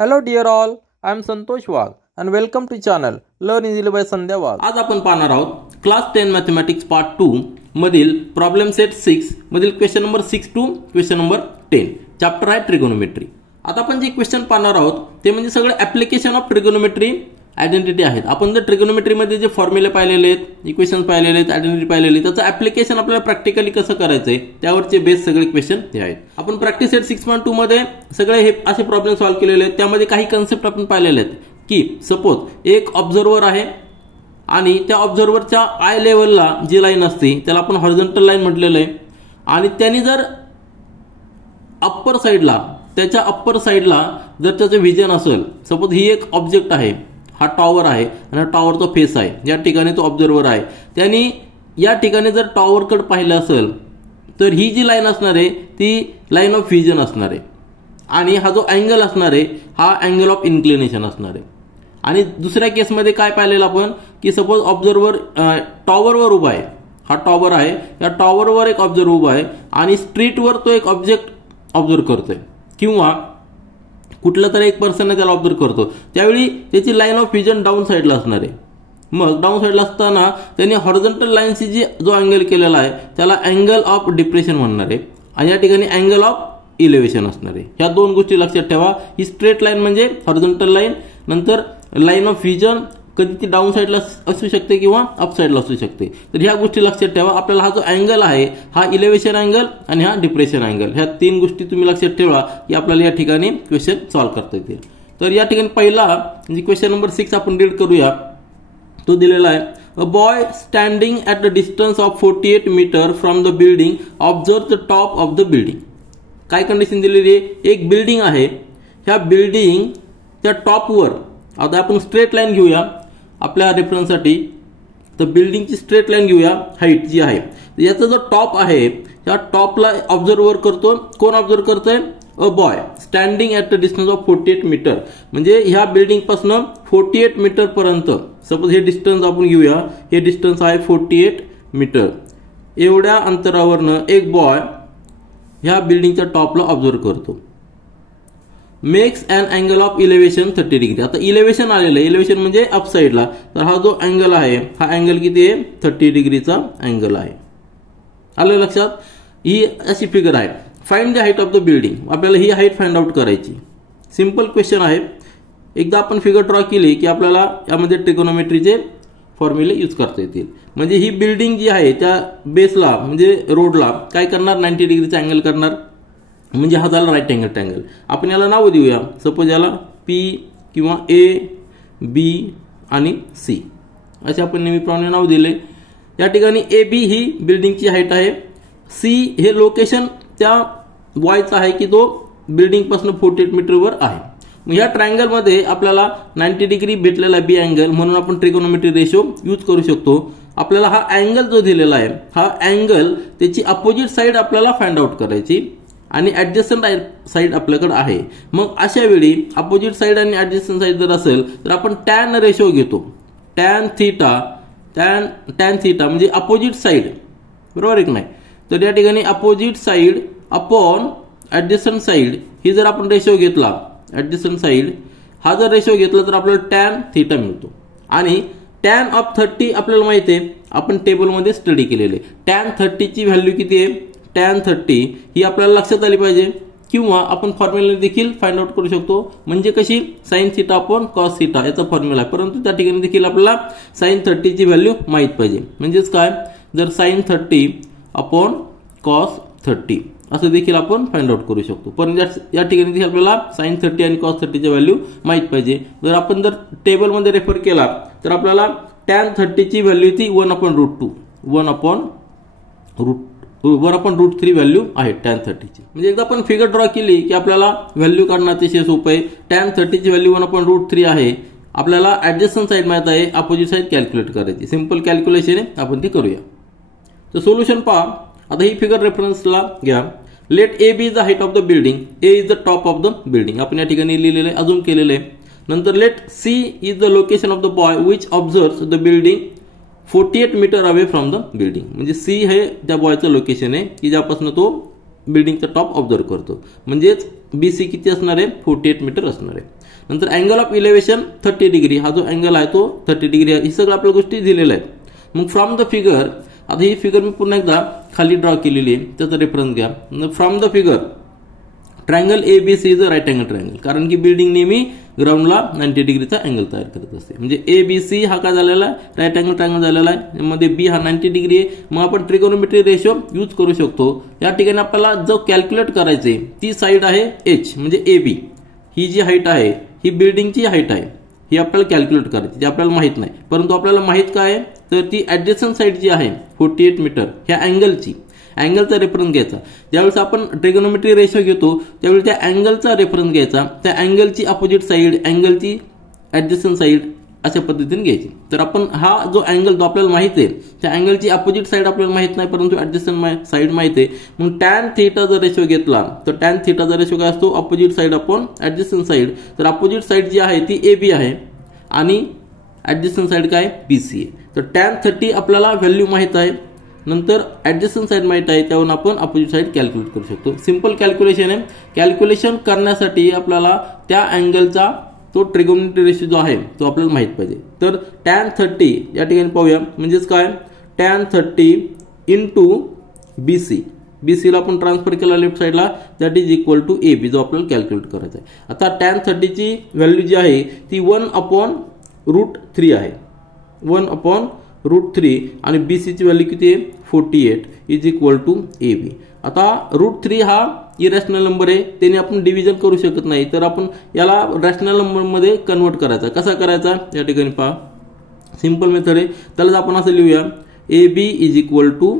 Hello dear all, I am Santosh Wagh and welcome to channel Learn Easily by Sandhya Wagh. आज आपण पाहणार आहोत class 10 mathematics part 2 मधील problem set 6 मधील question number 6 to question number 10. Chapter आहे trigonometry. आता आपण जे क्वेश्चन पाहणार आहोत ते म्हणजे सगळे ॲप्लिकेशन ऑफ ट्रिगोनोमेट्री आयडेंटिटी आहेत. आपण जर ट्रिगोनोमेट्री मध्ये जे फॉर्म्युले पाहिलेले आहेत, इक्वेशन्स पाहिलेले आहेत, आयडेंटिटी पाहिलेली, त्याचं ॲप्लिकेशन आपल्याला प्रॅक्टिकली कसं करायचंय त्यावरचे बेस सगळे क्वेश्चन हे आहेत. आपण प्रॅक्टिस सेट 6.2 मध्ये सगळे हे असे प्रॉब्लेम सॉल्व्ह केलेले आहेत. त्यामध्ये काही कन्सेप्ट आपण पाहिलेले आहेत की सपोज एक ऑब्झर्वर आहे आणि त्या ऑब्झर्वरच्या आय लेवलला जी लाईन असते त्याला आपण हॉरिझॉन्टल लाईन म्हटलेलं आहे आणि त्यांनी जर अप्पर साइडला त्याच्या अप्पर साइडला जर त्याचं व्हिजन असेल, सपोज ही एक ऑब्जेक्ट आहे, हा टॉवर आहे आणि हा टॉवरचा फेस आहे, या ठिकाणी तो ऑब्झर्वर आहे, त्यांनी या ठिकाणी जर टॉवरकडे पाहिलं असेल तर ही जी लाईन असणार आहे ती लाईन ऑफ व्हिजन असणार आहे आणि हा जो अँगल असणार आहे हा अँगल ऑफ इन्क्लिनेशन असणार आहे. आणि दुसऱ्या केसमध्ये काय पाहिलेलं आपण की सपोज ऑब्झर्वर टॉवरवर उभा आहे, हा टॉवर आहे, या टॉवरवर एक ऑब्झर्वर उभा आहे आणि स्ट्रीटवर तो एक ऑब्जेक्ट ऑब्झर्व करतोय किंवा कुठला तरी एक पर्सन त्याला ऑब्झर्व करतो, त्यावेळी त्याची लाईन ऑफ व्हिजन डाऊन साईडला असणार आहे. मग डाऊन साईडला असताना त्यांनी हॉरिझॉन्टल लाईनशी जो अँगल केलेला आहे त्याला अँगल ऑफ डिप्रेशन म्हणणार आहे आणि या ठिकाणी अँगल ऑफ इलेव्हेशन असणार आहे. ह्या दोन गोष्टी लक्षात ठेवा. ही स्ट्रेट लाईन म्हणजे हॉरिझॉन्टल लाईन, नंतर लाईन ऑफ व्हिजन कधी ती डाऊन साईडला असू शकते किंवा अप साईडला असू शकते. तर ह्या गोष्टी लक्षात ठेवा. आपल्याला हा जो अँगल आहे हा इलेव्हेशन अँगल आणि हा डिप्रेशन अँगल, ह्या तीन गोष्टी तुम्ही लक्षात ठेवा की आपल्याला या ठिकाणी क्वेश्चन सॉल्व्ह करता येतील. तर या ठिकाणी पहिला म्हणजे क्वेश्चन नंबर 6 आपण रीड करूया. तो दिलेला आहे, a boy standing at the distance of 48 metre from the building observe the top of the building. काय कंडिशन दिलेली आहे, एक बिल्डिंग आहे, ह्या बिल्डिंगच्या टॉपवर आता आपण स्ट्रेट लाईन घेऊया आपल्या रेफरन्ससाठी. तर बिल्डिंगची स्ट्रेट लाईन घेऊया, हाईट जी आहे, याचा जो टॉप आहे या टॉपला ऑब्झर्वर करतो. कोण ऑब्झर्व करतोय, a boy standing at the distance of 48 metre, म्हणजे ह्या बिल्डिंग पासून 48 मीटर पर्यंत, सपोज हे डिस्टन्स आपण घेऊया, हे डिस्टन्स आहे 48 मीटर. एवढ्या अंतरावरनं एक बॉय ह्या बिल्डिंगच्या टॉपला ऑब्झर्व करतो. Makes and angle of elevation 30 degree. आता इलेव्हेशन आलेलं आहे, इलेव्हेशन म्हणजे अप साईडला, तर हा जो अँगल आहे हा अँगल किती आहे, 30 डिग्रीचा अँगल आहे. आलं लक्षात. ही अशी फिगर आहे. Find the height of the building. आपल्याला ही हाईट फाइंड आउट करायची. सिंपल क्वेश्चन आहे. एकदा आपण फिगर ड्रॉ केली की आपल्याला यामध्ये ट्रिगोनोमेट्रीचे फॉर्म्युले यूज करता येतील. म्हणजे ही बिल्डिंग जी आहे त्या बेसला म्हणजे रोडला काय करणार, 90 डिग्रीचा अँगल करणार, म्हणजे हा झाला राईट अँगल ट्रँगल. आपण याला नाव देऊया, सपोज याला पी किंवा ए बी आणि सी असे आपण नेहमीप्रमाणे नाव दिले. या ठिकाणी ए बी ही बिल्डिंगची हाईट आहे, सी हे लोकेशन त्या बॉयचं आहे की तो बिल्डिंग पासून 48 मीटरवर आहे. मग या ट्रायंगलमध्ये आपल्याला 90 डिग्री भेटलेला बी अँगल, म्हणून आपण ट्रिगोनोमेट्री रेशो यूज करू शकतो. आपल्याला हा अँगल जो दिलेला आहे हा अँगल त्याची अपोजिट साईड आपल्याला फाइंड आउट करायची आणि ऍडजस्टंट साईड आपल्याकडे आहे. मग अशा वेळी अपोजिट साईड आणि ऍडजस्टंट साईड जर असेल तर आपण टॅन रेशो घेतो. टॅन थीटा म्हणजे अपोजिट साईड, बरोबर आहे की नाही. तर या ठिकाणी opposite side upon adjacent side ही जर आपण रेशो घेतला, ऍडजस्टंट साईड हा जर रेशो घेतला तर आपल्याला टॅन थीटा मिळतो. आणि टॅन ऑफ 30 आपल्याला माहिती आहे, आपण टेबलमध्ये स्टडी केलेले. टॅन 30 ची व्हॅल्यू किती आहे, टॅन 30 ही आपल्याला लक्षात आली पाहिजे किंवा आपण फॉर्म्युला देखील फाइंड आउट करू शकतो. म्हणजे कशी, sine theta upon cos theta याचा फॉर्म्युला आहे, परंतु त्या ठिकाणी देखील आपल्याला साइन 30 ची व्हॅल्यू माहित पाहिजे. म्हणजेच काय, जर साइन 30 अपॉन कॉस 30 असं देखील आपण फाइंड आउट करू शकतो. पण या ठिकाणी देखील आपल्याला साइन 30 आणि कॉस 30 ची व्हॅल्यू माहित पाहिजे. जर आपण जर टेबलमध्ये रेफर केला तर आपल्याला टॅन 30 ची व्हॅल्यू ती 1/√2 1/√3 व्हॅल्यू आहे टॅन 30 ची. म्हणजे एकदा आपण फिगर ड्रॉ केली की आपल्याला व्हॅल्यू काढणं अतिशय सोपं आहे. टॅन 30 ची व्हॅल्यू 1/√3 आहे. आपल्याला ऍडजस्टंट साईड माहित आहे, अपोजिट साईड कॅल्क्युलेट करायची. सिंपल कॅल्क्युलेशन आहे, आपण ती करूया. तर सोल्युशन पहा. आता ही फिगर रेफरन्सला घ्या. Let A B is the height of the building, A is the top of the building, आपण या ठिकाणी लिहिलेलं आहे, अजून केलेलं आहे. नंतर let C is the location of the boy which observes the building 48 metre away from the building. म्हणजे सी हे त्या बॉयचं लोकेशन आहे की ज्यापासून तो बिल्डिंगचा टॉप ऑब्झर्व करतो. म्हणजेच BC किती असणार आहे 48 मीटर असणार आहे. नंतर अँगल ऑफ इलेव्हेशन 30 डिग्री, हा जो अँगल आहे तो 30 डिग्री आहे. ही सगळ्या आपल्या गोष्टी दिलेल्या आहेत. मग फ्रॉम द फिगर, आता ही फिगर मी पुन्हा एकदा खाली ड्रॉ केलेली आहे, त्याचा रेफरन्स घ्या. From the figure triangle ABC is a right angle triangle, कारण की बिल्डिंग नेहमी ग्राउंडला 90 डिग्रीचा अँगल तयार करत असते. म्हणजे ABC हा काय झालेला आहे राईट अँगल ट्रायंगल झालेला आहे. मध्ये B हा 90 डिग्री आहे. मग आपण ट्रिगोनोमेट्री रेशो यूज करू शकतो. या ठिकाणी आपल्याला जो कॅल्क्युलेट करायचे ती साईड आहे H म्हणजे AB. ही जी हाईट आहे ही बिल्डिंगची हाईट आहे, ही आपल्याला कॅल्क्युलेट करायची, जी आपल्याला माहित नाही. परंतु आपल्याला माहित काय आहे तर ती ऍडजस्टंट साईड जी आहे 48 मीटर ह्या अँगलचा रेफरन्स घ्यायचा. ज्यावेळेस आपण ट्रिगोनोमेट्री रेशो घेतो त्यावेळी त्या अँगलचा रेफरन्स घ्यायचा, त्या अँगलची अपोजिट साईड, अँगलची ऍडजस्टंट साईड अशा पद्धतीने घ्यायची. तर आपण हा जो अँगल जो आपल्याला माहित आहे त्या अँगलची अपोजिट साईड आपल्याला माहित नाही, परंतु ऍडजस्टंट साईड माहित आहे. मग टॅन थीटा जर रेशो घेतला तर टॅन थीटाचा रेशो काय असतो opposite side upon adjacent side. तर अपोजिट साईड जी आहे ती AB आहे आणि ऍडजस्टंट साईड काय BC आहे. तर टॅन 30 आपल्याला व्हॅल्यू माहित आहे, नंतर ऍडजस्टंट साईड माहित आहे, त्यावरून आपण अपोजिट साईड कॅल्क्युलेट करू शकतो. सिंपल कॅल्क्युलेशन आहे. कॅल्क्युलेशन करण्यासाठी आपल्याला त्या अँगलचा तो ट्रिगोनोमेट्री रेशो जो आहे तो आपल्याला माहित पाहिजे. तर टॅन 30 या ठिकाणी पाहूया, म्हणजेच काय टॅन 30 इंटू BC ला आपण ट्रान्सफर केला लेफ्ट साईडला, that is equal to AB जो आपल्याला कॅल्क्युलेट करायचा आहे. आता टॅन 30 ची व्हॅल्यू जी आहे ती 1/√3 आहे, 1/√3 आणि BC ची व्हॅल्यू किती आहे 48 इज इक्वल टू AB. आता √3 हा इरॅशनल नंबर आहे, त्याने आपण डिव्हिजन करू शकत नाही, तर आपण याला रॅशनल नंबर मध्ये कन्वर्ट करायचा. कसा करायचा या ठिकाणी पहा, सिंपल मेथड आहे. त्याला आपण असं लिहूया AB is equal to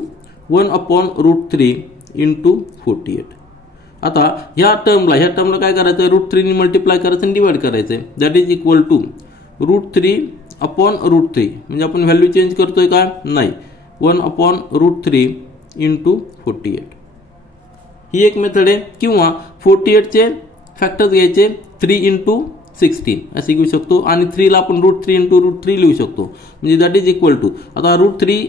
1/√3 into 48. आता ह्या टर्मला काय करायचं √3 ने मल्टिप्लाय करायचं आणि डिवाइड करायचं, दॅट इज इक्वल टू √3/√3. म्हणजे आपण व्हॅल्यू चेंज करतोय का नाही, 1/√3 इंटू 48. ही एक मेथड आहे. किंवा 48 चे फॅक्टर्स घ्यायचे 3 इंटू 16 असे घेऊ शकतो आणि 3 ला आपण √3 इंटू √3 लिहू शकतो, म्हणजे दॅट इज इक्वल टू आता √3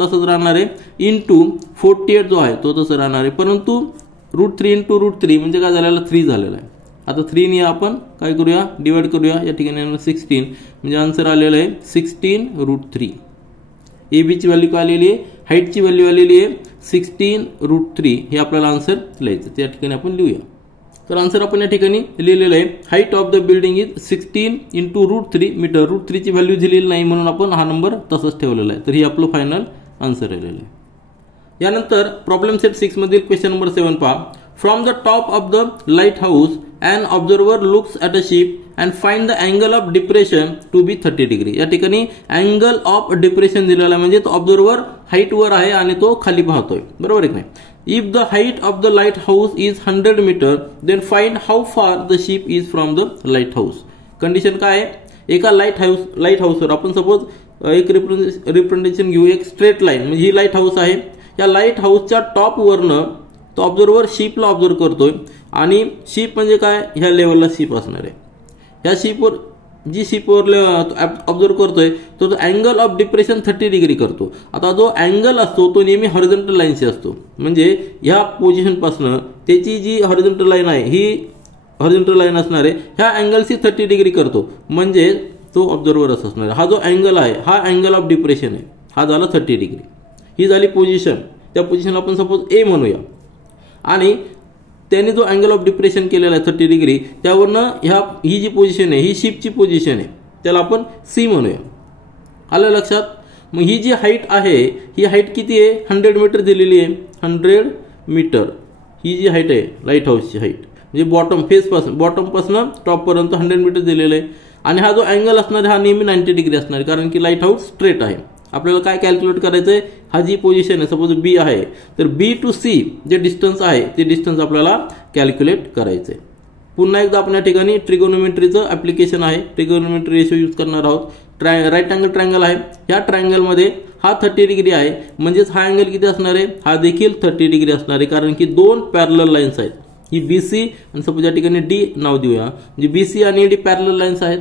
तसंच राहणार आहे इंटू 48 जो आहे तो तसं राहणार आहे, परंतु √3 इंटू √3 म्हणजे काय झालेला 3 झालेला आहे. आता 3 ने आपण काय करूया डिवाइड करूया, या ठिकाणी 16 म्हणजे आन्सर आलेला आहे 16√3. AB ची व्हॅल्यू काय आलेली आहे, हाईटची व्हॅल्यू आलेली आहे 16√3. हे आपल्याला आन्सर लिहायचं, त्या ठिकाणी आपण लिहूया. तर आन्सर आपण या ठिकाणी लिहिलेलं आहे height of the building is 16 into √3 metre. √3 ची व्हॅल्यू दिलेली नाही म्हणून आपण हा नंबर तसंच ठेवलेला आहे. तर ही आपलं फायनल आन्सर आलेलं आहे. यानंतर प्रॉब्लेम सेट 6 मधील क्वेश्चन नंबर 7 पहा. From the top of the light house an observer looks at a ship and find the angle of depression to be 30 degree. या ठिकाणी अँगल ऑफ डिप्रेशन दिलेला आहे, म्हणजे तो ऑब्झर्वर हाईट वर आहे आणि तो खाली पाहतोय, बरोबर आहे का नाही. If the height of the light house is 100 metre then find how far the ship is from the light house. Condition काय आहे, एका लाईट हाऊसवर आपण सपोज एक रिप्रेझेंटेशन घेऊ, एक स्ट्रेट लाईन म्हणजे ही लाईट हाऊस आहे. या लाईट हाऊसच्या टॉप वरनं तो ऑब्झर्वर शिपला ऑब्झर्व करतोय आणि शिप म्हणजे काय ह्या लेवलला शिप असणार आहे. ह्या शिपवर जी शिपवर ऑब्झर्व करतोय तो अँगल ऑफ डिप्रेशन 30 डिग्री करतो. आता जो अँगल असतो तो नेहमी हॉरिझॉन्टल लाईनशी असतो, म्हणजे ह्या पोझिशन पासून त्याची जी हॉरिझॉन्टल लाईन आहे ही हॉरिझॉन्टल लाईन असणार आहे, ह्या अँगलशी 30 डिग्री करतो, म्हणजे तो ऑब्झर्वर असणार आहे. हा जो अँगल आहे हा अँगल ऑफ डिप्रेशन आहे, हा झाला 30 डिग्री. ही झाली पोझिशन. त्या पोझिशनला आपण सपोज A म्हणूया आणि त्याने जो अँगल ऑफ डिप्रेशन केलेला आहे 30 डिग्री, त्यावरनं ही जी पोझिशन आहे ही शिपची पोझिशन आहे, त्याला आपण C म्हणूया. आलं लक्षात. मग ही जी हाईट आहे ही हाईट किती आहे 100 मीटर दिलेली आहे. 100 मीटर ही जी हाईट आहे लाईट हाऊसची हाईट, म्हणजे बॉटम पासून टॉप पर्यंत 100 मीटर दिलेलं आहे. आणि हा जो अँगल असणार हा नेहमी 90 डिग्री असणार, कारण की लाईट हाऊस स्ट्रेट आहे. आपल्याला काय कॅल्क्युलेट करायचं आहे, हा जी पोझिशन आहे सपोज B आहे, तर B टू C जे डिस्टन्स आहे ते डिस्टन्स आपल्याला कॅल्क्युलेट करायचं आहे. पुन्हा एकदा आपण या ठिकाणी ट्रिगोनोमेट्रीचं ऍप्लिकेशन आहे, ट्रिगोनोमेट्री रेशो यूज करणार आहोत. राईट अँगल ट्रायंगल आहे, या ट्रायंगलमध्ये हा 30 डिग्री आहे, म्हणजेच हा अँगल किती असणार आहे, हा देखील 30 डिग्री असणार आहे, कारण की दोन पॅरलल लाईन्स आहेत, ही BC आणि सपोज या ठिकाणी D नाव देऊया, म्हणजे BC आणि D पॅरलल लाईन्स आहेत.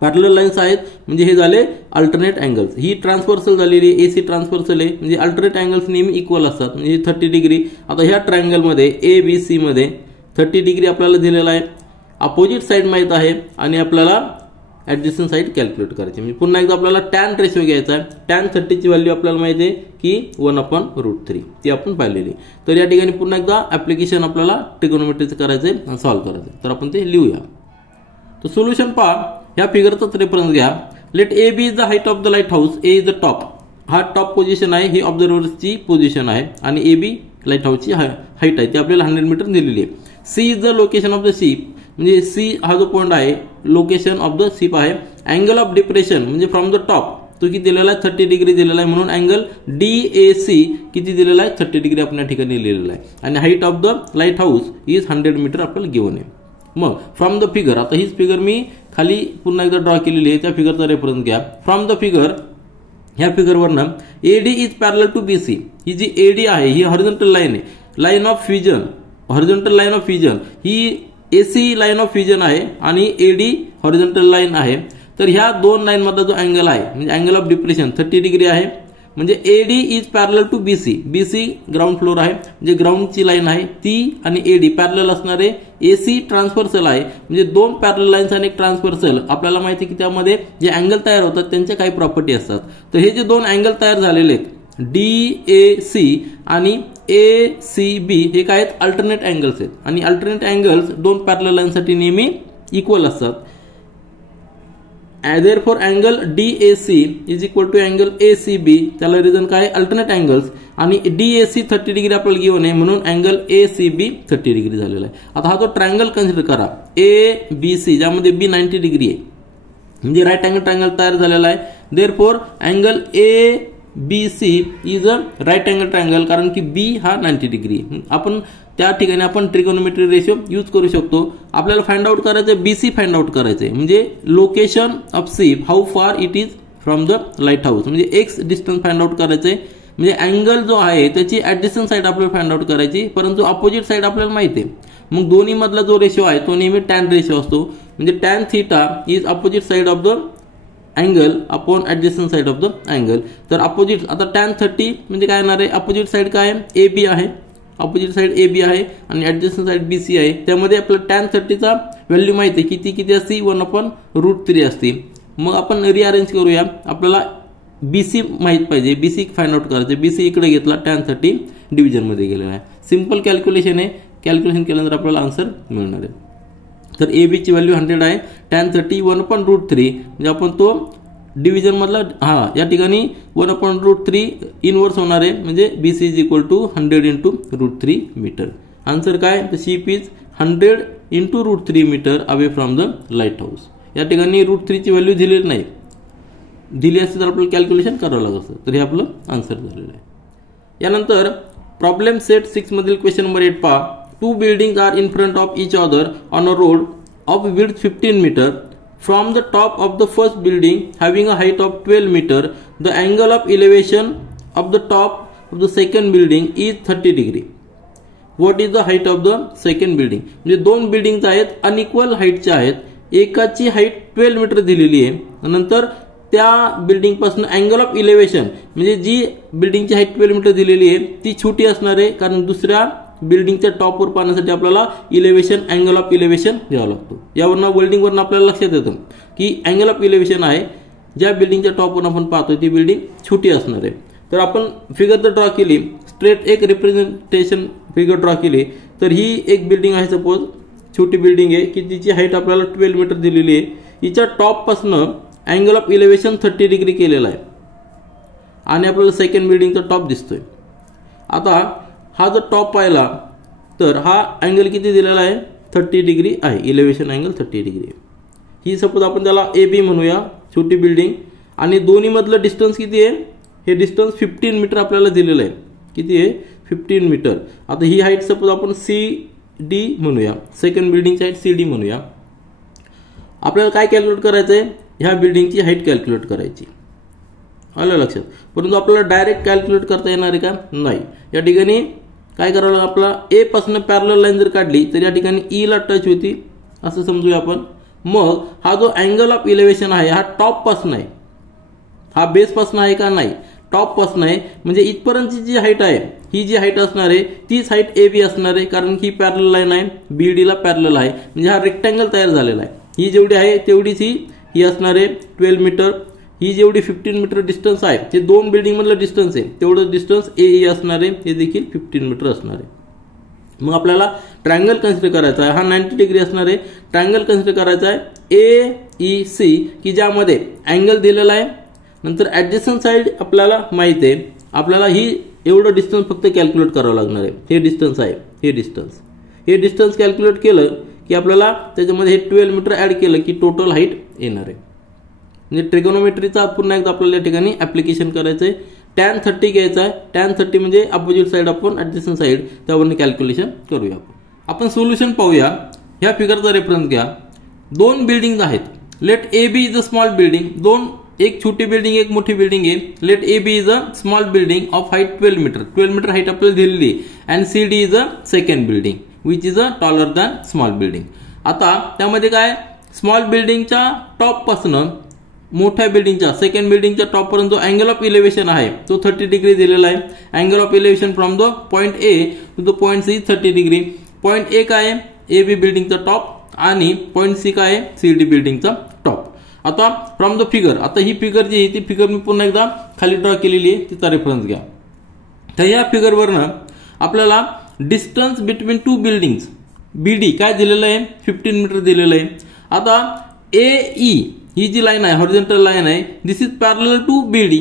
पॅरलल लाईन्स आहेत म्हणजे हे झाले अल्टरनेट अँगल्स. ही ट्रान्सव्हर्सल झालेली AC ट्रान्सव्हर्सल आहे म्हणजे अल्टरनेट अँगल्स नेहमी इक्वल असतात म्हणजे 30 डिग्री. आता ह्या ट्रायंगल मध्ये ABC मध्ये 30 डिग्री आपल्याला दिलेला आहे. अपोजिट साइड माहित आहे आणि आपल्याला ऍडजस्टंट साइड कॅल्क्युलेट करायची. म्हणजे पुन्हा एकदा आपल्याला टॅन रेशो घ्यायचा आहे. टॅन 30 ची व्हॅल्यू आपल्याला माहिती आहे की 1/√3 ती आपण पाहिलेली. तर या ठिकाणी पुन्हा एकदा ऍप्लिकेशन आपल्याला ट्रिगोनोमेट्रीचं करायचंय आणि सॉल्व्ह करायचंय. तर आपण ते लिहूया. तर सोल्युशन पहा, ह्या फिगरचाच रेफरन्स घ्या. Let AB is the height of the light house, A is the top. हा टॉप पोझिशन आहे, ही ऑब्झर्व्हरची पोझिशन आहे आणि AB लाईट हाऊसची हाईट आहे ती आपल्याला 100 मीटर दिलेली आहे. C is the location of the ship, म्हणजे C हा जो पॉइंट आहे लोकेशन ऑफ द शिप आहे. अँगल ऑफ डिप्रेशन म्हणजे फ्रॉम द टॉप तो किती दिलेला आहे 30 डिग्री दिलेला आहे म्हणून अँगल DAC किती दिलेला आहे 30 डिग्री आपण या ठिकाणी लिहिलेला आहे. आणि height of the light house is 100 metre आपल्याला गिव्हन आहे. मग फ्रॉम द फिगर, आता हीच फिगर मी खाली पुन्हा एकदा ड्रॉ केलेली आहे, त्या फिगरचा रेफरन्स घ्या. फ्रॉम द फिगर, ह्या फिगरवरनं AD is parallel to BC. ही जी AD आहे ही हॉरिझॉन्टल लाईन आहे, line of fusion, horizontal line of fusion. ही AC लाईन ऑफ फ्युजन आहे आणि AD हॉरिझॉन्टल लाईन आहे. तर ह्या दोन लाईन मधला जो अँगल आहे म्हणजे अँगल ऑफ डिप्रेशन 30 डिग्री आहे. म्हणजे AD is parallel to BC. BC ground floor आहे म्हणजे ग्राउंडची लाईन आहे ती आणि AD पॅरलल असणारे AC ट्रान्सव्हर्सल आहे. म्हणजे दोन पॅरलल लाईन्स आणि एक ट्रान्सव्हर्सल. आपल्याला माहिती की त्यामध्ये जे अँगल तयार होतात त्यांच्या काही प्रॉपर्टी असतात. तर हे जे दोन अँगल तयार झालेले आहेत DAC आणि ACB हे काय आहेत अल्टरनेट अँगल्स आहेत आणि अल्टरनेट अँगल्स दोन पॅरलल लाईनसाठी नेहमी इक्वल असतात. therefore angle DAC is equal to angle ACB. त्याला रिझन काय अल्टरनेट अँगल्स आणि DAC 30 डिग्री आपल्याला गिव्हन आहे म्हणून अँगल ACB 30 डिग्री झालेला आहे. आता हा जो ट्रायंगल कन्सिडर करा ABC ज्यामध्ये B 90 डिग्री आहे म्हणजे राईट अँगल ट्रायंगल तयार झालेला आहे. therefore angle ABC is a right angle triangle कारण की B हा 90 डिग्री. आपण त्या ठिकाणी आपण ट्रिगोनोमेट्री रेशो यूज करू शकतो. आपल्याला फाइंड आउट करायचं BC फाइंड आउट करायचंय म्हणजे location of ship how far it is from the light house म्हणजे X डिस्टन्स फाइंड आउट करायचंय. म्हणजे अँगल जो आहे त्याची ऍडजस्टंट साइड आपल्याला फाइंड आउट करायची परंतु अपोजिट साइड आपल्याला माहिती आहे. मग दोन्ही मधला जो रेशो आहे तो नेहमी टॅन रेशो असतो म्हणजे tan theta is opposite side of the angle upon adjacent side of the angle. तर अपोजिट आता टॅन 30 म्हणजे काय येणार आहे अपोजिट साइड काय आहे AB आहे, अपोजिट साइड AB आहे आणि ऍडजस्टंट साइड BC आहे. त्यामध्ये आपल्याला टॅन 30 चा व्हॅल्यू माहिती आहे की किती असते 1/√3 असते. मग आपण रिअरेंज करूया. आपल्याला BC माहित पाहिजे, BC फाइंड आउट करायचं. BC इकडे घेतला टॅन 30 डिव्हिजन मध्ये गेलेला आहे. सिंपल कॅल्क्युलेशन आहे, कॅल्क्युलेशन केल्यानंतर आपल्याला आन्सर मिळणार आहे. तर AB ची व्हॅल्यू 100 आहे, टॅन 30 1/√3 म्हणजे आपण तो डिव्हिजन मधला या ठिकाणी 1/√3 इनवर्स होणार आहे म्हणजे BC is equal to 100 into √3 metre. Answer काय तर ship is 100 into √3 metre away from the light house. या ठिकाणी √3 ची व्हॅल्यू दिलेली नाही, दिली असते तर आपल्याला कॅल्क्युलेशन करावं लागत असतं. तर हे आपलं आन्सर झालेलं आहे. यानंतर प्रॉब्लेम सेट 6 मधील क्वेश्चन नंबर 8 पहा. Two buildings are in front of each other on a road of width 15 meter. From the top of the first building having a height of 12 meter, the angle of elevation of the top of the second building is 30 degree. What is the height of the second building? म्हणजे दोन building आहेत unequal हाईटच्या आहेत. एकाची height 12 metre दिलेली आहे नंतर त्या building पासून अँगल ऑफ इलेव्हेशन म्हणजे जी बिल्डिंगची हाईट 12 मीटर दिलेली आहे ती छोटी असणार आहे कारण दुसऱ्या बिल्डिंगच्या टॉपवर पाहण्यासाठी आपल्याला इलेव्हेशन अँगल ऑफ इलेव्हेशन द्यावा लागतो. यावरनं वेल्डिंगवरनं आपल्याला लक्षात येतं की अँगल ऑफ इलेव्हेशन आहे ज्या बिल्डिंगच्या टॉपवर आपण पाहतोय ती बिल्डिंग छोटी असणार आहे. तर आपण फिगर जर ड्रॉ केली स्ट्रेट एक रिप्रेझेंटेशन फिगर ड्रॉ केली तर ही एक बिल्डिंग आहे सपोज छोटी बिल्डिंग आहे की तिची हाईट आपल्याला 12 मीटर दिलेली आहे. हिच्या टॉप पासून अँगल ऑफ इलेव्हेशन 30 डिग्री केलेला आहे आणि आपल्याला सेकंड बिल्डिंगचा टॉप दिसतोय. आता हा जो टॉप पाहिला तर हा अँगल किती दिलेला आहे 30 डिग्री आहे, इलेव्हेशन अँगल 30 डिग्री. ही सपोज आपण त्याला AB म्हणूया छोटी बिल्डिंग आणि दोन्ही मधलं डिस्टन्स किती आहे हे डिस्टन्स 15 मीटर आपल्याला दिलेलं आहे. किती आहे 15 मीटर. आता ही हाईट सपोज आपण CD म्हणूया, सेकंड बिल्डिंगची हाईट CD म्हणूया. आपल्याला काय कॅल्क्युलेट करायचं आहे ह्या बिल्डिंगची हाईट कॅल्क्युलेट करायची. आलं लक्षात. परंतु आपल्याला डायरेक्ट कॅल्क्युलेट करता येणार आहे का नाही. या ठिकाणी काय करावं लागेल आपल्याला A पासून पॅरलल लाईन जर काढली तर या ठिकाणी E ला टच होती असं समजूया आपण. मग हा जो अँगल ऑफ इलेव्हेशन आहे हा टॉप पासून आहे, हा बेस पासून आहे का नाही, टॉप पासून आहे. म्हणजे इथपर्यंतची जी हाईट आहे ही जी हाईट असणार आहे तीच हाईट ए बी असणार आहे, कारण की पॅरलल लाईन आहे, बीडी ला पॅरलल आहे. म्हणजे हा रेक्टँगल तयार झालेला आहे. ही जेवढी आहे तेवढीच ही असणार आहे 12 मीटर. ही जेवढी 15 मीटर डिस्टन्स आहे ते दोन बिल्डिंग मधलं डिस्टन्स आहे, तेवढं डिस्टन्स ए असणार आहे, हे देखील 15 मीटर असणार आहे. मग आपल्याला ट्रायंगल कन्सिडर करायचा आहे, हा 90 डिग्री असणार आहे. ट्रायंगल कन्सिडर करायचा आहे AEC की ज्यामध्ये अँगल दिलेला आहे, नंतर ऍडजस्टंट साइड आपल्याला माहिती आहे. आपल्याला ही एवढं डिस्टन्स फक्त कॅल्क्युलेट करावं लागणार आहे. हे डिस्टन्स आहे, हे डिस्टन्स कॅल्क्युलेट केलं की आपल्याला त्याच्यामध्ये हे 12 मीटर ऍड केलं की टोटल हाईट येणार आहे. म्हणजे ट्रिगोनोमेट्रीचा पुन्हा एकदा आपल्याला या ठिकाणी ऍप्लिकेशन करायचं आहे. tan 30 घ्यायचा आहे. tan 30 म्हणजे अपोजिट साइड आपण ऍडजस्टंट साइड, त्यावरून कॅल्क्युलेशन करूया. आपण सोल्युशन पाहूया. ह्या फिगरचा रेफरन्स घ्या. दोन बिल्डिंग आहेत. Let A B is a small building. एक छोटी बिल्डिंग एक मोठी बिल्डिंग आहे. Let A B is a small building of height 12 metre. 12 metre height आपल्याला दिलेली आहे. And C D is a second building which is a taller than small building. आता त्यामध्ये काय, स्मॉल बिल्डिंगच्या टॉप पासून मोठ्या बिल्डिंगच्या सेकंड बिल्डिंगच्या टॉप पर्यंत जो अँगल ऑफ इलेव्हेशन आहे तो 30 डिग्री दिलेला आहे. Angle of elevation from the point A to the point C 30 degree. Point A काय आहे, ए बी बिल्डिंगचा टॉप, आणि पॉइंट सी काय आहे, सी डी बिल्डिंगचा टॉप. आता फ्रॉम द फिगर, आता ही फिगर जी आहे ती फिगर मी पुन्हा एकदा खाली ड्रॉ केलेली आहे, तिचा रेफरन्स घ्या. तर या फिगरवरनं आपल्याला डिस्टन्स बिटवीन टू बिल्डिंग्स बीडी काय दिलेलं आहे, 15 मीटर दिलेलं आहे. आता AE ही जी लाईन आहे, हॉरिझॉन्टल लाईन आहे, दिस इज पॅरलल टू बीडी.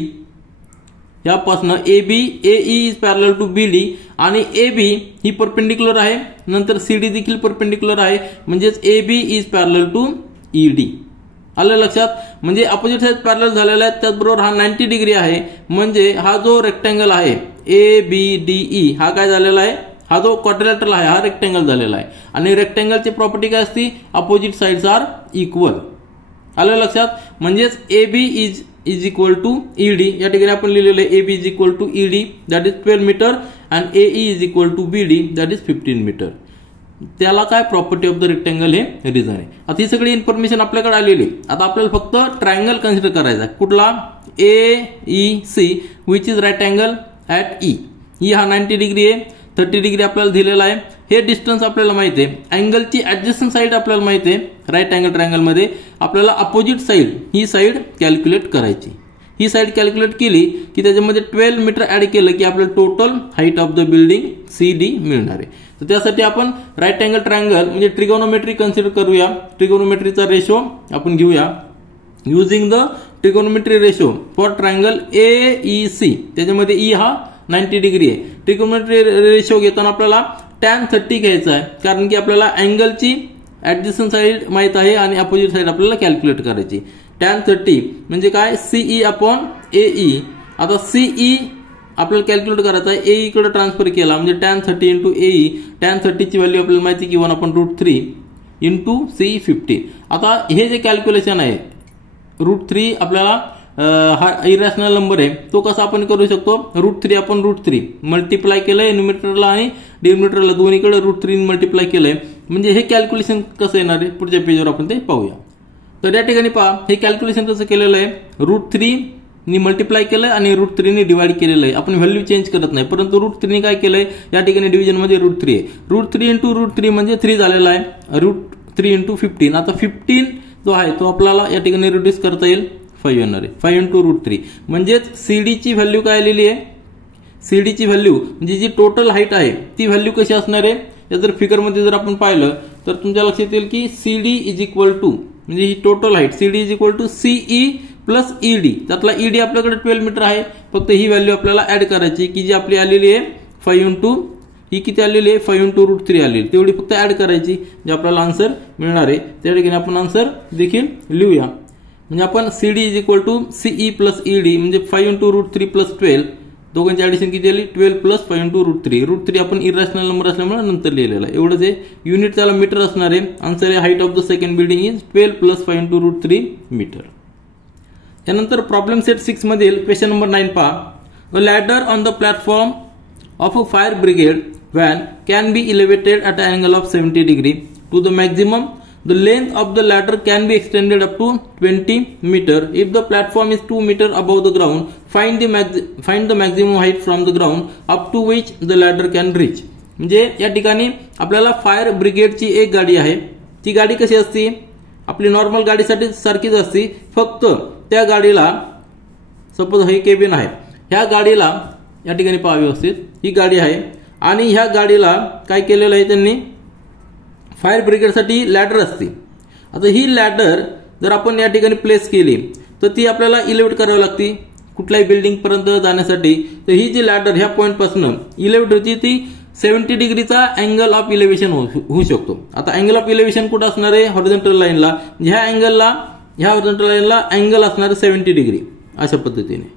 यापासून AE इज पॅरलल टू बीडी, आणि AB ही परपेंडिक्युलर आहे, नंतर CD देखील परपेंडिक्युलर आहे. म्हणजेच AB is parallel to ED. आलं लक्षात. म्हणजे अपोजिट साइड पॅरलल झालेला आहे, त्याचबरोबर हा 90 डिग्री आहे. म्हणजे हा जो रेक्टँगल आहे ABDE हा काय झालेला आहे, हा जो क्वाड्रिलॅटरल आहे हा रेक्टँगल झालेला आहे. आणि रेक्टँगलची प्रॉपर्टी काय असते, अपोजिट साइड्स आर इक्वल. आलं लक्षात. म्हणजेच AB is equal to ED. या ठिकाणी आपण लिहिलेलं आहे AB is equal to ED that is 12 metre and AE is equal to BD that is 15 metre. त्याला काय, प्रॉपर्टी ऑफ द रेक्टँगल हे रिझन आहे. आता ही सगळी इन्फॉर्मेशन आपल्याकडे आलेली. आता आपल्याला फक्त ट्रायंगल कन्सिडर करायचा आहे. कुठला, AEC which is right angle at E. ही हा 90 डिग्री आहे, 30 डिग्री आपल्याला दिलेला आहे. हे डिस्टन्स आपल्याला माहिती आहे. अँगलची ऍडजस्टंट साइड आपल्याला माहिती आहे. राईट अँगल ट्रायंगल मध्ये आपल्याला अपोजिट साइड ही साइड कॅल्क्युलेट करायची. ही साइड कॅल्क्युलेट केली की त्याच्यामध्ये 12 मीटर ऍड केलं की आपल्याला total height of the building CD मिळणार आहे. तर त्यासाठी आपण राईट अँगल ट्रायंगल म्हणजे ट्रिगोनोमेट्री कन्सिडर करूया. ट्रिगोनोमेट्रीचा रेशो आपण घेऊया. Using the trigonometry ratio for triangle AEC. त्याच्यामध्ये E हा 90 डिग्री आहे. ट्रिगोनोमेट्री रेशो घेताना आपल्याला tan 30 घ्यायचा आहे, कारण की आपल्याला अँगलची ऍडजस्टंट साइड माहित आहे आणि अपोजिट साइड आपल्याला कॅल्क्युलेट करायची. tan 30 म्हणजे काय, CE अपॉन AE. आता CE आपल्याला कॅल्क्युलेट करायचा आहे, AE कडे ट्रान्सफर केला म्हणजे tan 30 इंटू AE. tan 30 ची व्हॅल्यू आपल्याला माहिती की 1/√3 इंटू CE 50. आता हे जे कॅल्क्युलेशन आहे √3 आपल्याला हा इरॅशनल नंबर आहे, तो कसा आपण करू शकतो, √3/√3 मल्टिप्लाय केलंय न्यूमरेटरला आणि डिनोमिनेटरला, दोन्हीकडे √3 मल्टिप्लाय केलंय. म्हणजे हे कॅल्क्युलेशन कसं येणार आहे पुढच्या पेजवर आपण ते पाहूया. तर या ठिकाणी पहा हे कॅल्क्युलेशन कसं केलेलं आहे, √3 नी मल्टिप्लाय केलंय आणि √3 नी डिवाइड केलेलं आहे. आपण व्हॅल्यू चेंज करत नाही, परंतु √3 नी काय केलंय, या ठिकाणी डिव्हिजन मध्ये √3 आहे. √3 इंटू √3 म्हणजे 3 झालेला आहे. √3 इंटू 15. आता 15 जो आहे तो आपल्याला या ठिकाणी रिड्यूस करता येईल, 5 येणार आहे. 5 इंटू √3 म्हणजेच CD ची व्हॅल्यू काय आलेली आहे, CD ची व्हॅल्यू म्हणजे जी टोटल हाईट आहे ती व्हॅल्यू कशी असणार आहे. या जर फिगर मध्ये जर आपण पाहिलं तर तुमच्या लक्षात येईल की CD इज इक्वल टू म्हणजे ही total height CD is equal to CE plus ED. त्यातला ED आपल्याकडे 12 मीटर आहे, फक्त ही व्हॅल्यू आपल्याला ऍड करायची की जी आपली आलेली आहे 5 इंटू ही किती आलेली आहे 5 इंटू √3 आलेली, तेवढी फक्त ऍड करायची जे आपल्याला आन्सर मिळणार आहे. त्या ठिकाणी आपण आन्सर देखील लिहूया. म्हणजे आपण CD is equal to CE plus ED म्हणजे 5 इंटू √3 प्लस 12, दोघांची ऍडिशन किती आली 12 प्लस 5 इंटू √3. √3 आपण इरॅशनल नंबर असल्यामुळे नंतर लिहिलेला आहे. एवढंच आहे. युनिट त्याला मीटर असणार आहे. आन्सर आहे height of the second building is 12 plus 5 into √3 metre. त्यानंतर प्रॉब्लेम सेट 6 मधील क्वेश्चन नंबर 9 पहा. A ladder on the platform of a fire brigade van can be elevated at a angle of 70 degree to the maximum The length of the ladder can be extended up to 20 meter. If the platform is 2 meter above the ground, find the maximum height from the ground up to which the ladder can reach. म्हणजे या ठिकाणी आपल्याला fire ब्रिगेडची एक गाडी आहे. ती गाडी कशी असते? आपली नॉर्मल गाडीसाठी सारखीच असते, फक्त त्या गाडीला सपोज हे केबिन आहे, ह्या गाडीला या ठिकाणी पहा व्यवस्थित, ही गाडी आहे आणि ह्या गाडीला काय केलेलं आहे त्यांनी, फायर ब्रिगेडसाठी लॅडर असते. आता ही लॅडर जर आपण या ठिकाणी प्लेस केली तर ती आपल्याला इलेव्हेट करावी लागते कुठल्याही बिल्डिंग पर्यंत जाण्यासाठी. तर ही जी लॅडर ह्या पॉइंट पासून इलेव्हेट होती ती 70 डिग्रीचा अँगल ऑफ इलेव्हेशन होऊ शकतो. आता अँगल ऑफ इलेव्हेशन कुठं असणार आहे? हॉरिझॉन्टल लाईनला. ह्या अँगलला, ह्या हॉरिझॉन्टल लाईनला अँगल असणार 70 डिग्री. अशा पद्धतीने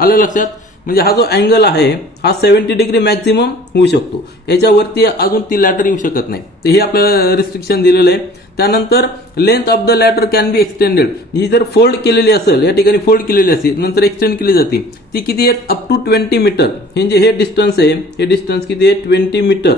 आलं लक्षात. म्हणजे हा जो अँगल आहे हा 70 डिग्री मॅक्झिमम होऊ शकतो, याच्यावरती अजून ती लॅडर येऊ शकत नाही. तर हे आपल्याला रिस्ट्रिक्शन दिलेलं आहे. त्यानंतर length of the ladder can be extended. ही जर फोल्ड केलेली असेल, या ठिकाणी फोल्ड केलेली असेल, नंतर एक्सटेंड केली जाते, ती किती आहे? Up to 20 metre. म्हणजे हे डिस्टन्स आहे, हे डिस्टन्स किती आहे? 20 मीटर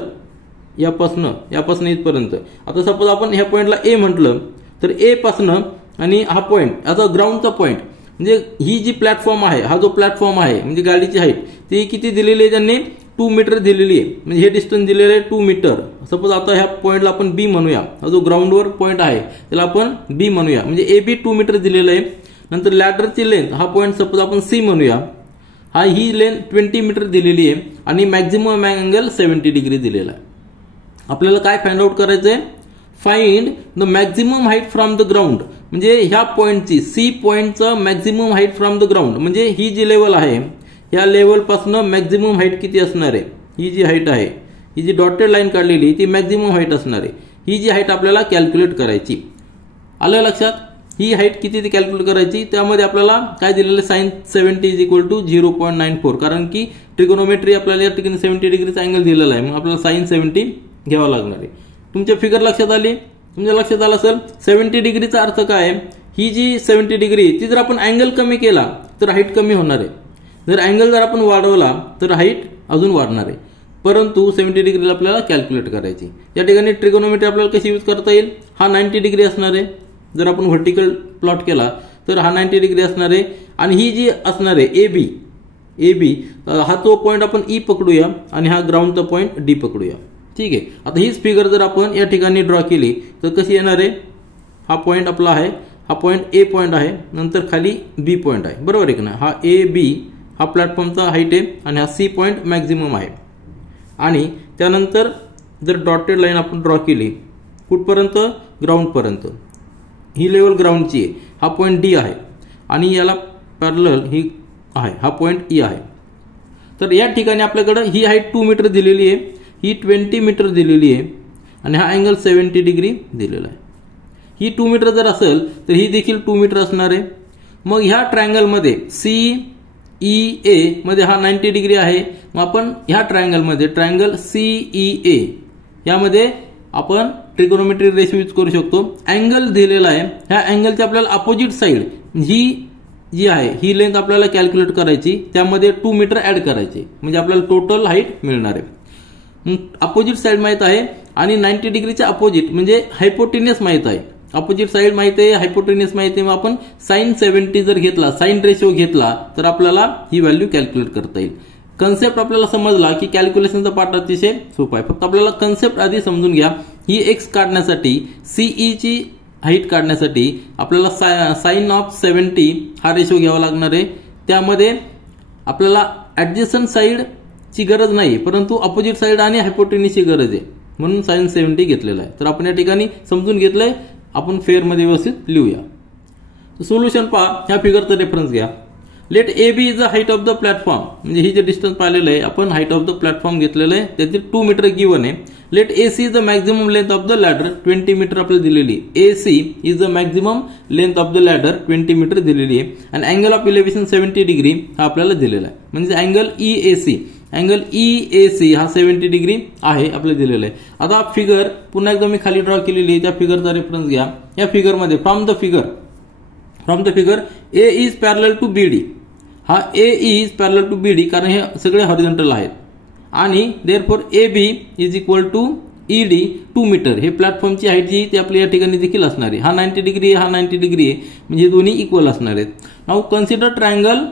यापासून इथपर्यंत. आता सपोज आपण ह्या पॉइंटला ए म्हटलं तर ए पासून आणि हा पॉइंट आता ग्राउंडचा पॉइंट, म्हणजे ही जी प्लॅटफॉर्म आहे, हा जो प्लॅटफॉर्म आहे म्हणजे गाडीची हाईट ती किती दिलेली आहे? त्यांनी 2 मीटर दिलेली आहे. म्हणजे हे डिस्टन्स दिलेलं आहे 2 मीटर. सपोज आता ह्या पॉइंटला आपण बी म्हणूया, हा जो ग्राउंडवर पॉइंट आहे त्याला आपण बी म्हणूया, म्हणजे ए बी 2 मीटर दिलेलं आहे. नंतर लॅडरची लेंथ, हा पॉइंट सपोज आपण सी म्हणूया, ही लेंथ 20 मीटर दिलेली आहे आणि मॅक्झिमम अँगल 70 डिग्री दिलेला आहे. आपल्याला काय फाइंड आउट करायचंय? Find the maximum height from the ground. म्हणजे ह्या पॉइंटची, सी पॉइंटचं maximum height from the ground, म्हणजे ही जी लेवल आहे या लेवल पासून मॅक्झिमम हाईट किती असणार आहे? ही जी हाईट आहे, ही जी डॉटेड लाईन काढलेली ती मॅक्झिमम हाईट असणार आहे. ही जी हाईट आपल्याला कॅल्क्युलेट करायची. आलं लक्षात? ही हाईट किती ती कॅल्क्युलेट करायची. त्यामध्ये आपल्याला काय दिलेलं आहे? Sine 70 is equal to 0.94. कारण की ट्रिगोनोमेट्री आपल्याला या ठिकाणी 70 डिग्रीचा अँगल दिलेला आहे, मग आपल्याला साइन 70 घ्यावा लागणार आहे. तुमच्या फिगर लक्षात आली? तुमच्या लक्षात आलं असेल 70 डिग्रीचा अर्थ काय? ही जी 70 डिग्री ती जर आपण अँगल कमी केला तर हाईट कमी होणार आहे, जर अँगल जर आपण वाढवला तर हाईट अजून वाढणार आहे. परंतु 70 डिग्रीला आपल्याला कॅल्क्युलेट करायची. या ठिकाणी ट्रिगोनोमेट्री आपल्याला कशी यूज करता येईल? हा 90 डिग्री असणार आहे. जर आपण व्हर्टिकल प्लॉट केला तर हा 90 डिग्री असणार आहे. आणि ही जी असणार आहे ए बी हा तो पॉईंट आपण ई पकडूया आणि हा ग्राउंडचा पॉईंट डी पकडूया. ठीक आहे. आता हीच फिगर जर आपण या ठिकाणी ड्रॉ केली तर कशी येणार आहे? हा पॉईंट आपला आहे, हा पॉईंट ए पॉईंट आहे, नंतर खाली बी पॉईंट आहे, बरोबर आहे की नाही? हा ए बी हा प्लॅटफॉर्मचा हाईट आहे आणि हा सी पॉईंट मॅक्झिमम आहे. आणि त्यानंतर जर डॉटेड लाईन आपण ड्रॉ केली कुठपर्यंत? ग्राउंडपर्यंत. ही लेवल ग्राउंडची आहे, हा पॉईंट डी आहे आणि याला पॅरलल ही आहे, हा पॉईंट ई आहे. तर या ठिकाणी आपल्याकडे ही हाईट 2 मीटर दिलेली आहे, ही 20 मीटर दिलेली आहे आणि हा अँगल 70 डिग्री दिलेला आहे. ही 2 मीटर जर असेल तर ही देखील 2 मीटर असणार आहे. मग ह्या ट्रायंगलमध्ये CEA मध्ये हा 90 डिग्री आहे. मग आपण ह्या ट्रायंगलमध्ये ट्रायंगल CEA यामध्ये आपण ट्रिगोनोमेट्री रेशो यूज करू शकतो. अँगल दिलेला आहे, ह्या अँगलच्या आपल्याला अपोजिट साइड ही जी आहे ही लेंथ आपल्याला कॅल्क्युलेट करायची, त्यामध्ये 2 मीटर ऍड करायचे, म्हणजे आपल्याला टोटल हाईट मिळणार आहे. अपोजिट साइड माहित आहे आणि 90 डिग्रीच्या अपोजिट म्हणजे हायपोटेनियस माहित आहे. अपोजिट साइड माहित आहे, हायपोटेनियस माहित आहे. मग आपण साइन 70 जर घेतला, साइन रेशो घेतला तर आपल्याला ही व्हॅल्यू कॅल्क्युलेट करता येईल. कन्सेप्ट आपल्याला समजला की कॅल्क्युलेशनचा पार्ट अतिशय सोपा आहे. फक्त आपल्याला कन्सेप्ट आधी समजून घ्या. ही एक्स काढण्यासाठी, सीई ची हाईट काढण्यासाठी आपल्याला साइन ऑफ 70 हा रेशो घ्यावा लागणार आहे. त्यामध्ये आपल्याला ऍडजस्टंट साइड ची गरज नाही, परंतु अपोजिट साइड आणि हायपोटेनियसची गरज आहे, म्हणून साइन 70 घेतलेला आहे. तर आपण या ठिकाणी समजून घेतलंय, आपण फेअरमध्ये व्यवस्थित लिहूया. सोल्युशन पहा, ह्या फिगरचा रेफरन्स घ्या. Let A B is the height of the platform, म्हणजे ही जे डिस्टन्स पाहिलेलं आहे आपण हाईट ऑफ द प्लॅटफॉर्म घेतलेलं आहे, त्याची 2 मीटर गिवन आहे. Let AC is the maximum length of the ladder, 20 metre आपल्याला दिलेली. AC is the maximum length of the ladder, 20 metre दिलेली आहे. आणि अँगल ऑफ इलेव्हेशन 70 डिग्री हा आपल्याला दिलेला आहे. म्हणजे अँगल EAC हा 70 डिग्री आहे आपल्याला दिलेला आहे. आता फिगर पुन्हा एकदा मी खाली ड्रॉ केलेली आहे, त्या फिगरचा रेफरन्स घ्या. या फिगरमध्ये from the figure A is parallel to BD, हा A is parallel to BD कारण हे सगळे हॉरिझॉन्टल आहेत. आणि therefore AB is equal to ED 2 metre हे प्लॅटफॉर्मची हाईट जी ती आपल्या या ठिकाणी देखील असणार आहे. हा 90 डिग्री हा 90 डिग्री आहे म्हणजे दोन्ही इक्वल असणार आहेत. Now consider triangle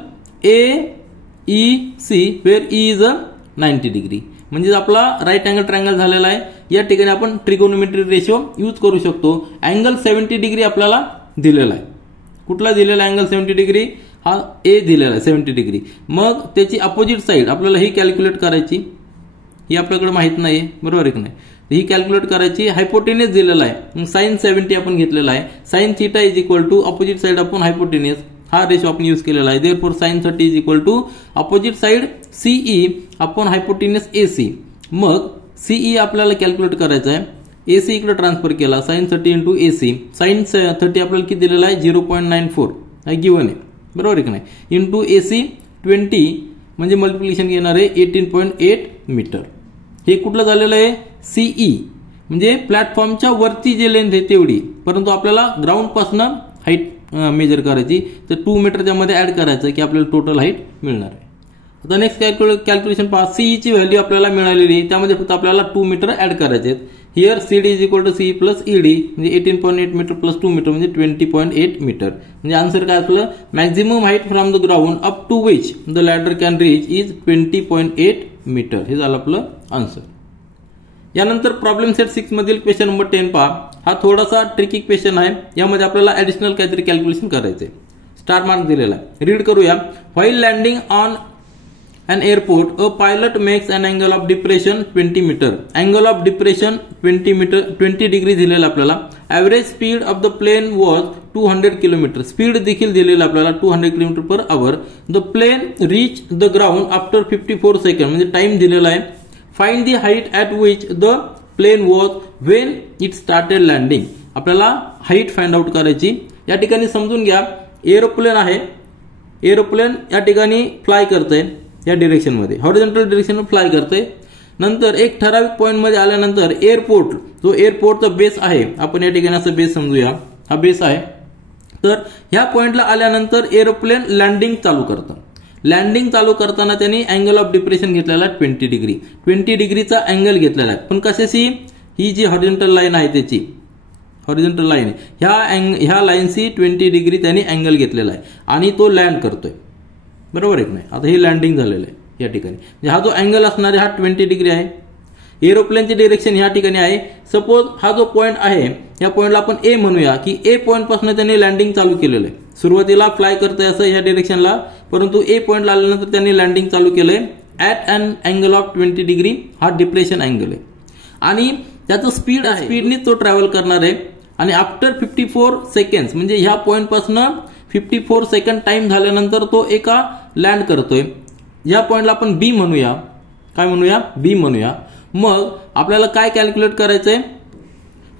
AEC where E is a 90 degree. म्हणजे आपला राईट अँगल ट्रायंगल झालेला आहे. या ठिकाणी आपण ट्रिगोनोमेट्रिक रेशो यूज करू शकतो. अँगल 70 डिग्री आपल्याला दिलेला आहे. कुठला दिलेला अँगल 70 डिग्री हा A दिलेला आहे 70 डिग्री. मग त्याची अपोजिट साईड आपल्याला ही कॅल्क्युलेट करायची. ही आपल्याकडे माहित नाही बरोबर आहे की नाही. ही कॅल्क्युलेट करायची. हायपोटेनियस दिलेला आहे मग sin 70 आपण घेतलेला आहे. sin theta is equal to opposite side upon hypotenuse हा रेशो आपण यूज केलेला आहे. Therefore sin 30 is equal to opposite side CE upon hypotenuse AC. मग CE आपल्याला कॅल्क्युलेट करायचं आहे. AC इकडे ट्रान्सफर केला sin 30 इंटू AC. sin 30 आपल्याला किती दिलेला आहे 0.94 हा गिव्हन आहे बरोबर आहे की नाही. इंटू AC 20 म्हणजे मल्टिप्लिकेशन घेणार आहे 18.8 मीटर. हे कुठलं झालेलं आहे CE म्हणजे प्लॅटफॉर्मच्या वरती जे लेंथ आहे तेवढी, परंतु आपल्याला ग्राउंड पासून हाईट मेजर करायची. तर 2 मीटर त्यामध्ये ऍड करायचं की आपल्याला टोटल हाईट मिळणार आहे. आता नेक्स्ट कॅल्क्युलेशन पहा. CE ची व्हॅल्यू आपल्याला मिळालेली आहे त्यामध्ये फक्त आपल्याला 2 मीटर ऍड करायचे आहेत. Here CD is equal to CE plus ED म्हणजे 18.8 मीटर प्लस 2 मीटर म्हणजे 20.8 मीटर. म्हणजे आन्सर काय असलं maximum height from the ground up to which the ladder can reach is 20.8 metre. हे झालं आपलं आन्सर. यानंतर प्रॉब्लेम सेट 6 मधील क्वेश्चन नंबर 10 पहा. हा थोडासा ट्रिकी क्वेश्चन आहे. यामध्ये आपल्याला ऍडिशनल काहीतरी कॅल्क्युलेशन करायचे. स्टार मार्क दिलेला आहे. रीड करूया. While landing on an airport a pilot makes an angle of depression 20 meter. Angle of depression 20 degree दिलेला आपल्याला. Average speed of the plane was 200 km. Speed देखील दिलेला आपल्याला 200 km per hour. The plane reached the ground after 54 seconds म्हणजे time दिलेला आहे. Find the height at which the plane was when it started landing. आपल्याला height find out करायची. या ठिकाणी समजून घ्या एरोप्लेन आहे. एरोप्लेन या ठिकाणी फ्लाय करतंय या डिरेक्शन मध्ये हॉरिझॉन्टल डिरेक्शन मध्ये फ्लाय करते. नंतर एक ठराविक पॉइंट मध्ये आल्यानंतर एअरपोर्ट जो एअरपोर्टचा बेस आहे आपण या ठिकाणी असं बेस समजूया हा बेस आहे. तर ह्या पॉइंटला आल्यानंतर एरोप्लेन लँडिंग चालू करतं. लँडिंग चालू करताना त्यांनी अँगल ऑफ डिप्रेशन घेतलेला 20 डिग्री. 20 डिग्रीचा अँगल घेतलेला आहे. पण कशाची ही जी हॉरिझॉन्टल लाईन आहे त्याची हॉरिझॉन्टल लाईन ह्या लाईनची 20 डिग्री त्यांनी अँगल घेतलेला आहे आणि तो लँड करतोय बरोबर आहे की नाही. आता हे लँडिंग झालेलं आहे या ठिकाणी. हा जो अँगल असणार आहे हा 20 डिग्री आहे. एरोप्लेनची डिरेक्शन या ठिकाणी आहे. सपोज हा जो पॉइंट आहे या पॉइंटला आपण ए म्हणूया की ए पॉइंट पासून त्यांनी लँडिंग चालू केलेलं आहे. सुरुवातीला फ्लाय करतंय असं या डिरेक्शनला, परंतु ए पॉइंटला आल्यानंतर त्यांनी लँडिंग चालू केलंय at an angle of 20 degree. हा डिप्रेशन अँगल आहे आणि त्याचं स्पीड आहे. स्पीडनीच तो ट्रॅव्हल करणार आहे आणि आफ्टर 54 सेकंड्स म्हणजे ह्या पॉइंट पासून 54 सेकंड टाइम झाल्यानंतर तो एका लँड करतोय. या पॉइंटला आपण बी म्हणूया. काय म्हणूया बी म्हणूया. मग आपल्याला काय कॅल्क्युलेट करायचंय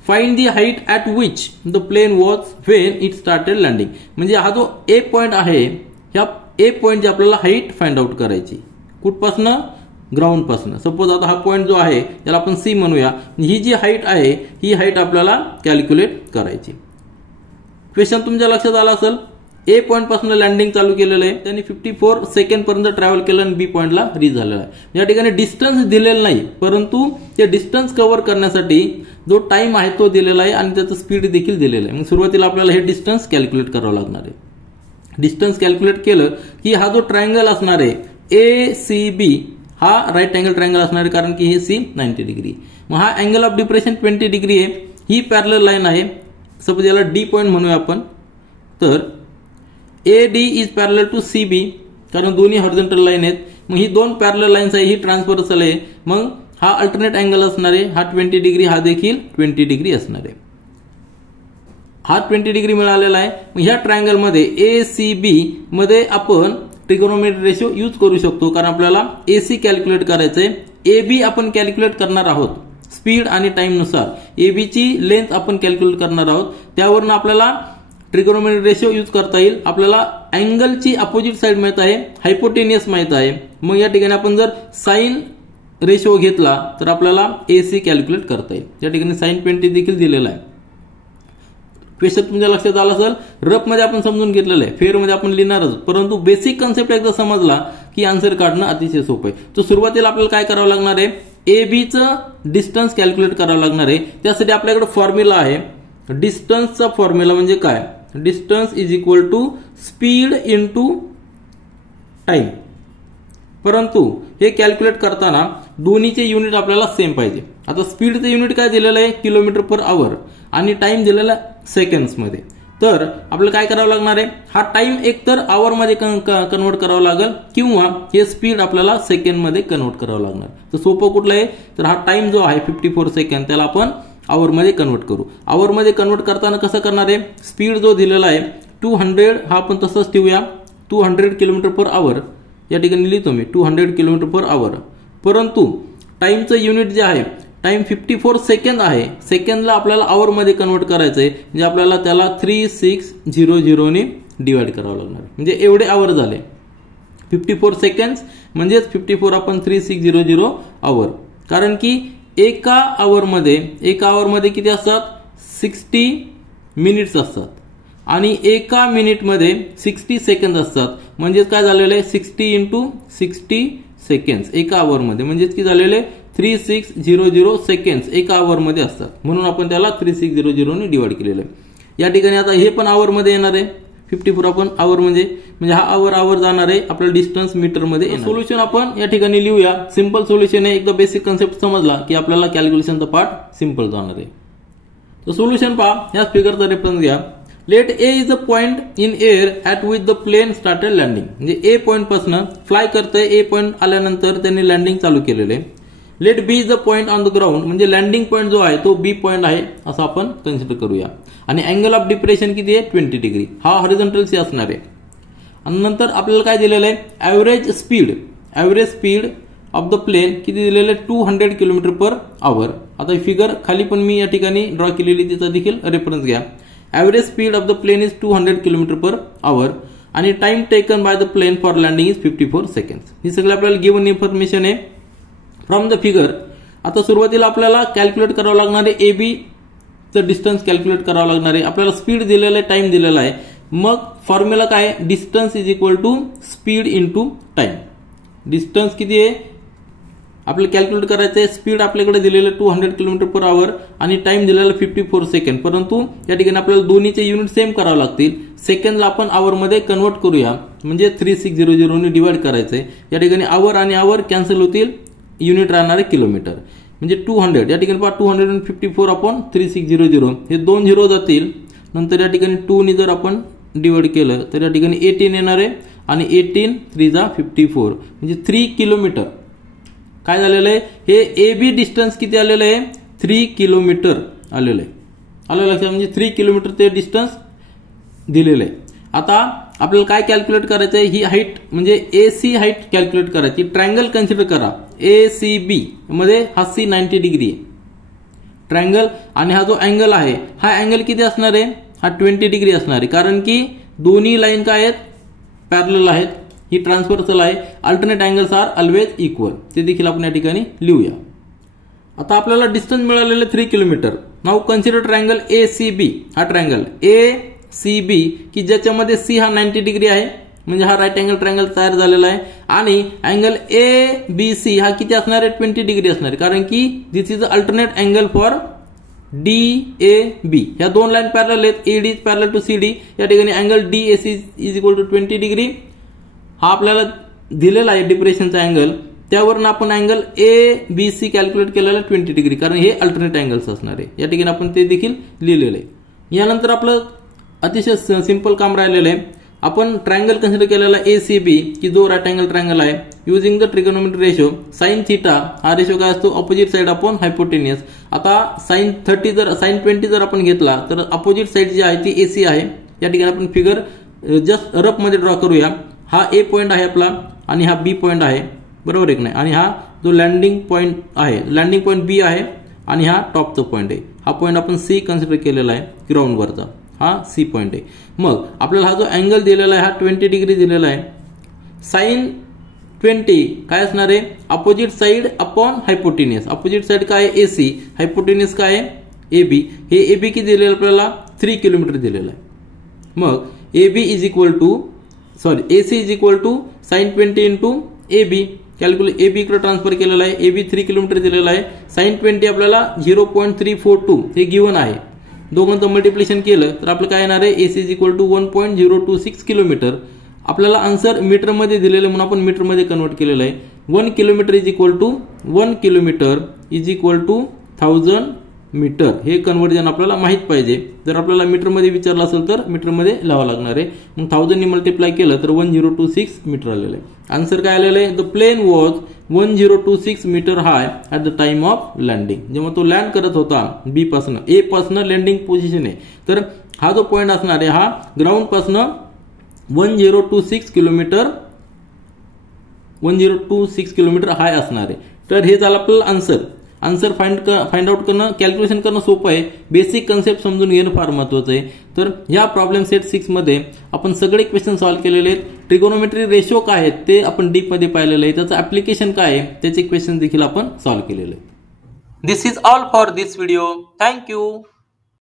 find the height at which the plane was when it started landing. म्हणजे हा जो ए पॉइंट आहे ह्या ए पॉइंटची आपल्याला हाईट फाइंड आउट करायची. कुठपासून ग्राउंड पासून. सपोज आता हा पॉइंट जो आहे त्याला आपण सी म्हणूया. ही जी हाईट आहे ही हाईट आपल्याला कॅल्क्युलेट करायची. क्वेश्चन तुमच्या लक्षात आला असेल. ए पॉइंट पासून लँडिंग चालू केलेलं आहे. त्यांनी 54 सेकंड पर्यंत ट्रॅव्हल केलं आणि बी पॉइंटला रीच झालेला आहे. या ठिकाणी डिस्टन्स दिलेलं नाही, परंतु ते डिस्टन्स कव्हर करण्यासाठी जो टाइम आहे तो दिलेला आहे आणि त्याचं स्पीड देखील दिलेलं आहे. मग सुरुवातीला आपल्याला हे डिस्टन्स कॅल्क्युलेट करावं लागणार आहे. डिस्टन्स कॅल्क्युलेट केलं की हा जो ट्रायंगल असणार आहे ACB हा राईट अँगल ट्रायंगल असणार आहे कारण की हे सी 90 डिग्री. मग हा अँगल ऑफ डिप्रेशन 20 डिग्री आहे. ही पॅरलल लाईन आहे. सपोज याला डी पॉइंट म्हणूया आपण. तर AD is parallel to CB कारण दोन्ही हॉरिझॉन्टल लाईन आहेत. मग ही दोन पॅरलल लाईन्स आहे. ही ट्रान्सव्हर्सल आहे. मग हा अल्टरनेट अँगल असणार आहे. हा 20 डिग्री हा देखील 20 डिग्री असणार आहे. हा 20 डिग्री मिळालेला आहे. मग ह्या ट्रायंगल मध्ये ACB मध्ये आपण ट्रिगोनोमेट्रिक रेशो यूज करू शकतो कारण आपल्याला AC कॅल्क्युलेट करायचंय. AB आपण कॅल्क्युलेट करणार आहोत स्पीड आणि टाइम नुसार. AB ची लेंथ आपण कॅल्क्युलेट करणार आहोत. त्यावरून आपल्याला ट्रिगोनोमेट्रिक रेशो यूज करता येईल. आपल्याला अँगलची अपोजिट साइड माहित आहे, हायपोटेनियस माहित आहे. मग या ठिकाणी आपण जर साइन रेशो घेतला तर आपल्याला AC कॅल्क्युलेट करता येईल. या ठिकाणी साइन 20 देखील दिलेला आहे. क्वेश्चन तुमच्या लक्षात आला असेल. रफ मध्ये आपण समजून घेतलेलं आहे, फेअर मध्ये आपण लिहिणारच, परंतु बेसिक कन्सेप्ट एकदा समजला की आन्सर काढणं अतिशय सोपं आहे. तर सुरुवातीला आपल्याला काय करावं लागणार आहे ए बीचं डिस्टन्स कॅल्क्युलेट करावं लागणार आहे. त्यासाठी आपल्याकडे फॉर्म्युला आहे. डिस्टन्सचा फॉर्म्युला म्हणजे काय, distance is equal to speed into time. परंतु हे कॅल्क्युलेट करताना दोन्हीचे युनिट आपल्याला सेम पाहिजे. आता स्पीडचं युनिट काय दिलेलं आहे, किलोमीटर पर आवर, आणि टाइम दिलेला सेकंड्स मध्ये. तर आपल्याला काय करावं लागणार आहे, हा टाइम एकतर आवर मध्ये कन्वर्ट करावा लागेल किंवा हे स्पीड आपल्याला सेकंड मध्ये कन्वर्ट करावं लागणार. तर सोपं कुठलं आहे, तर हा टाइम जो आहे 54 सेकंड त्याला आपण आवर मध्ये कन्वर्ट करू. आवर मध्ये कन्वर्ट करताना कसं करणार आहे, स्पीड जो दिलेला आहे 200 हा आपण तसंच ठेवूया, 200 किलोमीटर पर आवर या ठिकाणी लिहितो मी 200 किलोमीटर पर आवर. परंतु टाइमचं युनिट जे आहे, टाइम 54 सेकंद आहे, सेकंदला आपल्याला आवर मध्ये कन्वर्ट करायचं आहे, म्हणजे आपल्याला त्याला 3600 ने डिवाइड करावं लागणार. म्हणजे एवढे आवर झाले 54 सेकंड, म्हणजेच 54 आपण 3600 आवर. कारण की एका आवर मध्ये किती असतात, 60 मिनिट्स असतात आणि एका मिनिट मध्ये 60 सेकंद असतात. म्हणजेच काय झालेलं आहे, 60 × 60 सेकंड्स एका आवर मध्ये, म्हणजेच किती झालेले 3600 सेकंड्स एका आवर मध्ये असतात. म्हणून आपण त्याला 3600 ने डिवाइड केलेलं आहे. या ठिकाणी आता हे पण आवर मध्ये येणार आहे, 54 आपण आवर म्हणजे हा आवर जाणार आहे, आपल्याला डिस्टन्स मीटर मध्ये येणार. सोल्युशन आपण या ठिकाणी लिहूया. सिंपल सोल्युशन आहे, एकदा बेसिक कन्सेप्ट समजला की आपल्याला कॅल्क्युलेशनचा पार्ट सिंपल जाणार आहे. तर सोल्युशन पहा, या फिगरचा रेफरन्स घ्या. Let A is a point in air at which the plane started landing. म्हणजे ए पॉइंट पासून फ्लाय करतंय, ए पॉइंट आल्यानंतर त्यांनी लँडिंग चालू केलेले. Let B is a point on the ground, म्हणजे लँडिंग पॉइंट जो आहे तो बी पॉइंट आहे असं आपण कन्सिडर करूया. आणि अँगल ऑफ डिप्रेशन किती आहे, 20 डिग्री. हा हॉरिझॉन्टल सी असणार आहे. आणि नंतर आपल्याला काय दिलेलं आहे, average speed of the plane किती दिलेलं आहे, 200 किलोमीटर पर आवर. आता फिगर खाली पण मी या ठिकाणी ड्रॉ केलेली, तिचा देखील रेफरन्स घ्या. Average speed of the plane is 200 kilometre per hour आणि time taken by the plane for landing is 54 seconds. ही सगळी आपल्याला गिव्हन इन्फॉर्मेशन आहे फ्रॉम द फिगर. आता सुरुवातीला आपल्याला कॅल्क्युलेट करावं लागणार आहे, ए बी चं डिस्टन्स कॅल्क्युलेट करावं लागणार आहे. आपल्याला स्पीड दिलेलं आहे, टाइम दिलेला आहे. मग फॉर्म्युला काय आहे, distance is equal to speed into time. Distance किती आहे आपल्याला कॅल्क्युलेट करायचं आहे. स्पीड आपल्याकडे दिलेलं 200 किलोमीटर पर आवर आणि टाइम दिलेला 54 सेकंड. परंतु या ठिकाणी आपल्याला दोन्हीचे युनिट सेम करावं लागतील. सेकंडला आपण आवर मध्ये कन्वर्ट करूया, म्हणजे 3600 ने डिवाइड करायचंय. या ठिकाणी आवर आणि आवर कॅन्सल होतील, युनिट राहणार आहे किलोमीटर. म्हणजे 200 या ठिकाणी 254 अपॉन 3600 हे 2 झिरो जातील. नंतर या ठिकाणी 2 ने जर आपण डिवाइड केलं तर या ठिकाणी 18 येणार आहे आणि 18 3 54 म्हणजे 3 किलोमीटर. काय झालेलं आहे, हे ए बी डिस्टन्स किती आलेलं आहे, 3 किलोमीटर आलेलं आहे. आलं लक्षात, म्हणजे 3 किलोमीटर ते डिस्टन्स दिलेलं आहे. आता आपल्याला काय कॅल्क्युलेट करायचं आहे, ही हाईट म्हणजे ए सी हाईट कॅल्क्युलेट करायची. ट्रायंगल कन्सिडर करा, ए सी बी मध्ये हा सी 90 डिग्री आहे ट्रायंगल, आणि हा जो अँगल आहे हा अँगल किती असणार आहे, हा 20 डिग्री असणार आहे. कारण की दोन्ही लाईन काय आहेत, पॅरलल आहेत. ही ट्रान्सव्हर्सल आहे. Alternate angles are always equal, ते देखील आपण या ठिकाणी लिहूया. आता आपल्याला डिस्टन्स मिळालेलं 3 kilometre. Now consider triangle A C B. हा ट्रायंगल ए सी बी की ज्याच्यामध्ये सी हा 90 डिग्री आहे, म्हणजे हा राईट अँगल ट्रायंगल तयार झालेला आहे. आणि अँगल ए बी सी हा किती असणार आहे, 20 डिग्री असणार आहे. कारण की this is alternate angle for D A B. ह्या दोन लाईन पॅरलल आहेत, AD is parallel to C D. या ठिकाणी angle D A C is equal to 20 degree. हा आपल्याला दिलेला आहे डिप्रेशनचा अँगल, त्यावरून आपण angle A B C calculate केलेला 20 डिग्री, कारण हे अल्टरनेट अँगल्स असणार आहे. या ठिकाणी आपण ते देखील लिहिलेलं आहे. यानंतर आपलं अतिशय सिंपल काम राहिलेलं आहे. आपण ट्रायंगल कन्सिडर केलेला ए सी बी की जो राईट अँगल ट्रायंगल आहे. Using the trigonometry ratio sine theta, हा रेशो काय असतो, अपोजिट साइड अपॉन हायपोटेनियस. आता साइन 20 जर आपण घेतला तर अपोजिट साइड जी आहे ती एसी आहे. या ठिकाणी आपण फिगर जस्ट रफ मध्ये ड्रॉ करूया. हा ए पॉइंट आहे आपला आणि हा बी पॉइंट आहे, बरोबर आहे की नाही. आणि हा जो लँडिंग पॉइंट आहे, लँडिंग पॉइंट बी आहे आणि हा टॉपचा पॉइंट आहे. हा पॉइंट आपण सी कन्सिडर केलेला आहे, ग्राउंडवरचा हा सी पॉइंट आहे. मग आपल्याला हा जो अँगल दिलेला आहे हा 20 डिग्री दिलेला आहे. साइन 20 काय असणार आहे, opposite side upon hypotenuse. Opposite side काय आहे, एसी. हायपोटेनियस काय आहे, ए बी. हे ए बी किती दिलेलं आपल्याला, 3 किलोमीटर दिलेलं आहे. मग A B is equal to AC is equal to sine 20 into A B. Calculate A B इकडे ट्रान्सफर केलेला आहे, ए बी 3 किलोमीटर दिलेला आहे, साइन 20 आपल्याला 0.342 हे गिवन आहे. दोघांचं मल्टिप्लिकेशन केलं तर आपलं काय येणार आहे, AC is equal to 1.026 kilometre. आपल्याला आन्सर मीटरमध्ये दिलेलं म्हणून आपण मीटरमध्ये कन्वर्ट केलेलं आहे. 1 kilometre is equal to 1 kilometre is equal to 1000 metre. हे कन्वर्जन आपल्याला माहित पाहिजे. जर आपल्याला मीटरमध्ये विचारलं असेल तर मीटरमध्ये लावावं लागणार आहे. मग 1000 ने मल्टिप्लाय केलं तर 1026 मीटर आलेलं आहे. आन्सर काय आलेलं आहे, the plane was 1026 metre high at the time of landing. जेव्हा तो लँड करत होता बी पासून, ए पासून लँडिंग पोझिशन आहे, तर हा जो पॉइंट असणार आहे हा ग्राउंड पासून 1026 किलोमीटर हाय असणार आहे. तर हे झालं आपलं आन्सर. आन्सर फाइंड आउट करणं, कॅल्क्युलेशन करणं सोपं आहे. बेसिक कन्सेप्ट समजून घेणं फार महत्त्वाचं आहे. तर ह्या प्रॉब्लेम सेट 6 मध्ये आपण सगळे क्वेश्चन सॉल्व्ह केलेले आहेत. ट्रिगोनोमेट्री रेशो काय आहेत ते आपण डीप मध्ये पाहिलेलं आहे. त्याचं ऍप्लिकेशन काय आहे त्याचे क्वेश्चन देखील आपण सॉल्व्ह केलेले आहे. This is all for this video. Thank you.